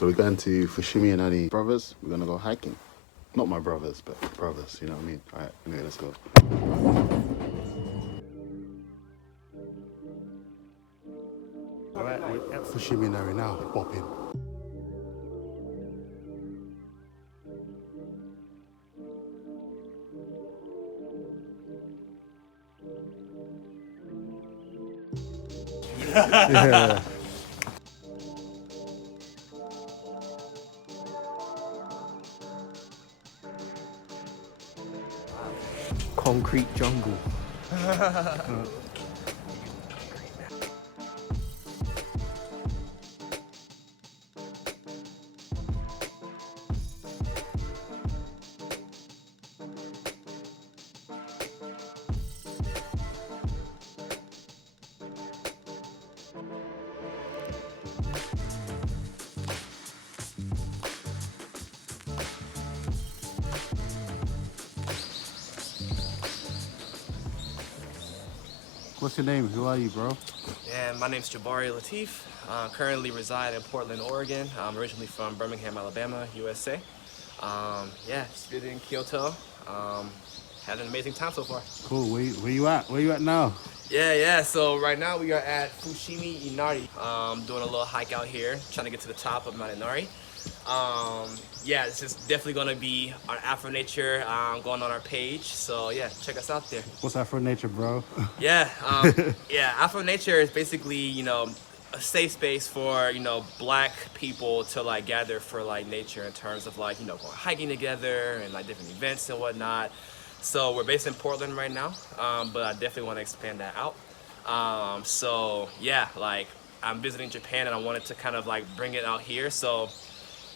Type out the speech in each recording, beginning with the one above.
So we're going to Fushimi Inari brothers. We're gonna go hiking. Not my brothers, but brothers, you know what I mean? Alright, anyway, let's go. Alright, we're at Fushimi Inari now, bopping. Yeah. Concrete jungle. What's your name? Who are you, bro? And my name's Jabari Latif. Currently reside in Portland, Oregon. I'm originally from Birmingham, Alabama, USA. Yeah, just visiting Kyoto. Had an amazing time so far. Cool. Where you at? Where you at now? Yeah. So right now we are at Fushimi Inari. Doing a little hike out here, trying to get to the top of Mount Inari. Yeah, this is definitely gonna be our Afro Nature going on our page. So yeah, check us out there. What's Afro Nature, bro? Yeah, yeah. Afro Nature is basically, a safe space for, black people to like gather for like nature in terms of like, going hiking together and like different events and whatnot. So we're based in Portland right now, but I definitely want to expand that out. So yeah, like I'm visiting Japan and I wanted to kind of like bring it out here. So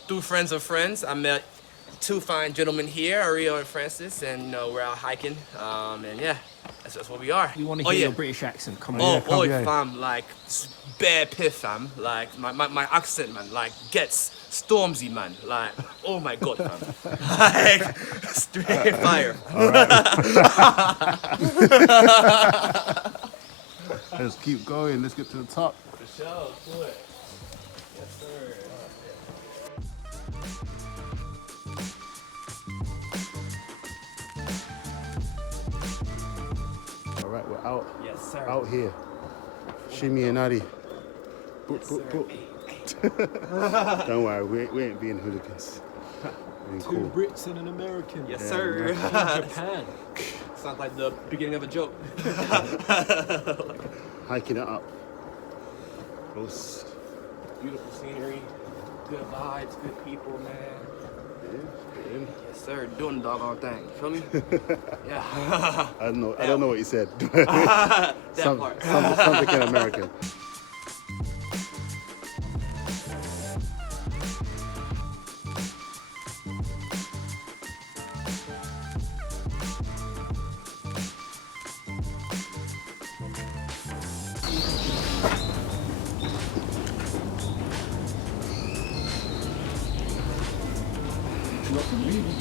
through friends of friends, I met two fine gentlemen here, Ario and Francis, and we're out hiking. And yeah, that's what we are. We want to hear your British accent. Come on. yeah, come here. Fam, like bare piff, fam. Like my accent, man, like gets Stormzy, man. Like, oh my god, fam. Like straight fire. Let's keep going. Let's get to the top. For sure, do it. Yes, sir. All right, we're out. Yes, sir. Out here. Fushimi Inari. Yes, sir. Don't worry, we ain't being hooligans. Being Two cool. Brits and an American. Yes, sir. In Japan. Sounds like the beginning of a joke. Hiking it up. Close. Beautiful scenery, good vibes, good people, man. Yeah. Yes, sir. Doing the doggone thing. Feel me? Yeah. I don't know what you said. That part. Something in American.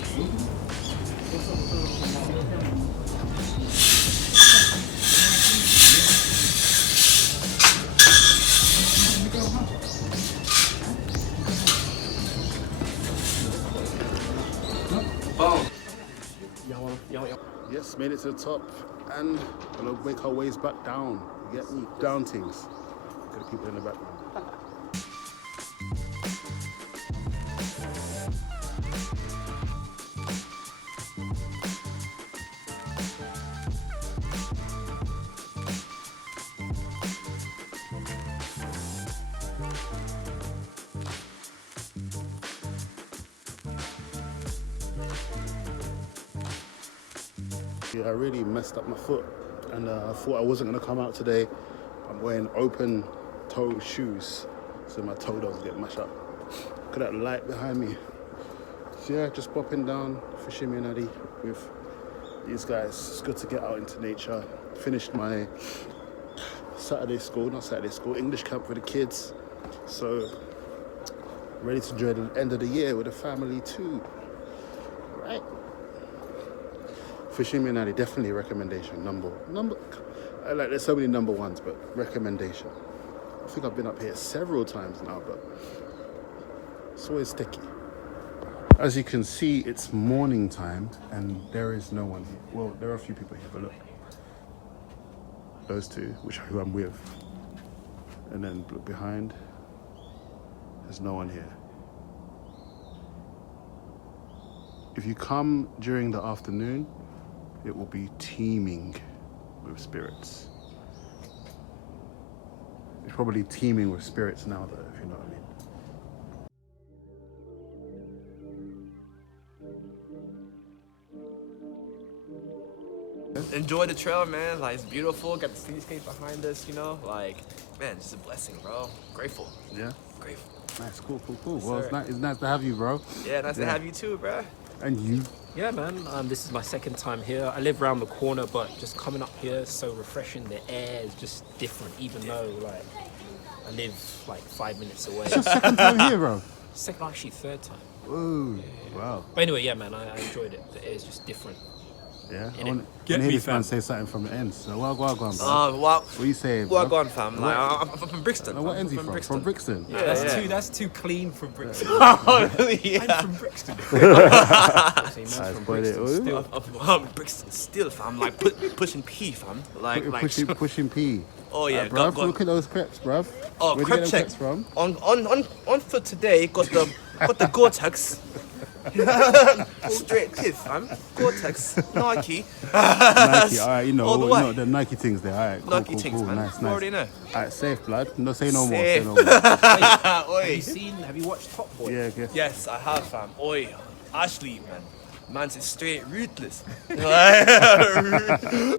Boom. Yes, made it to the top and gonna make our ways back down. You get me? Down things. Look at the people in the background. Yeah, I really messed up my foot and I thought I wasn't gonna come out today. I'm wearing open toe shoes, so my toe doesn't get mashed up. Look at that light behind me. So yeah, just popping down Fushimi Inari with these guys. It's good to get out into nature. Finished my English camp for the kids. So ready to enjoy the end of the year with the family too. Right. Fushimi Inari, definitely a recommendation. Number. Like there's so many number ones, but recommendation. I think I've been up here several times now, but It's always sticky. As you can see, it's morning time and there is no one here. Well, there are a few people here, but look. Those two, who I'm with. And then look behind. There's no one here. If you come during the afternoon, it will be teeming with spirits. It's probably teeming with spirits now though, if you know what I mean. Enjoy the trail, man. Like, it's beautiful. Got the cityscape behind us, you know. Like, man, it's a blessing, bro. Grateful. Yeah? Grateful. Nice, cool. Well, sir. it's nice to have you, bro. Yeah, nice to have you too, bro. And you. Yeah, man. This is my second time here. I live around the corner, but just coming up here is so refreshing. The air is just different, even though like I live like 5 minutes away. Second time here, bro. Second, actually, third time. Ooh, wow. But anyway, yeah, man. I enjoyed it. The air is just different. Yeah, I Innit? want Get to hear me, this man fam. say something from the end. So, well, bro. Well, What are you saying, bro? well gone, fam. Like, I'm from Brixton. What I'm end's he from? From Brixton? Yeah, yeah. That's too clean from Brixton. Oh, really? Yeah. I'm from Brixton. Say man's from but it- Brixton still. I'm Brixton still, fam. Like, pushing P, fam. Like, Pushing P. Oh, yeah. Bruv, go. look at those crepes, bruv. Oh, Where'd you crep get them check. crepes from? On foot today, got the Gore-Tex. Straight cliff, fam. Gore-Tex, Nike. Nike, alright, you know, All the you way. know the Nike things there, alright. Cool, Nike things, man. Nice. You already know. Alright, safe, blood. No, say no more. Safe. Say no more. Have Oi. you watched Top Boy? Yeah, I guess. Yes, I have, fam. Oi, Ashley, man. Man's is straight ruthless. Yeah,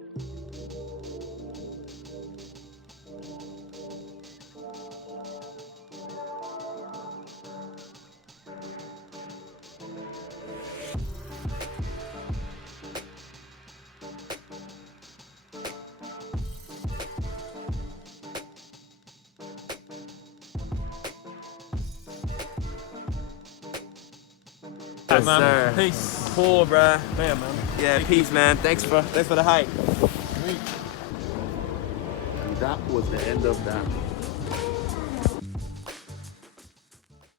Yes, man. sir. Peace. Cool, bruh. Yeah, man. Yeah, peace, man. Thanks for the hype. And that was the end of that.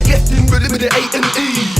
Getting ready with the A and E.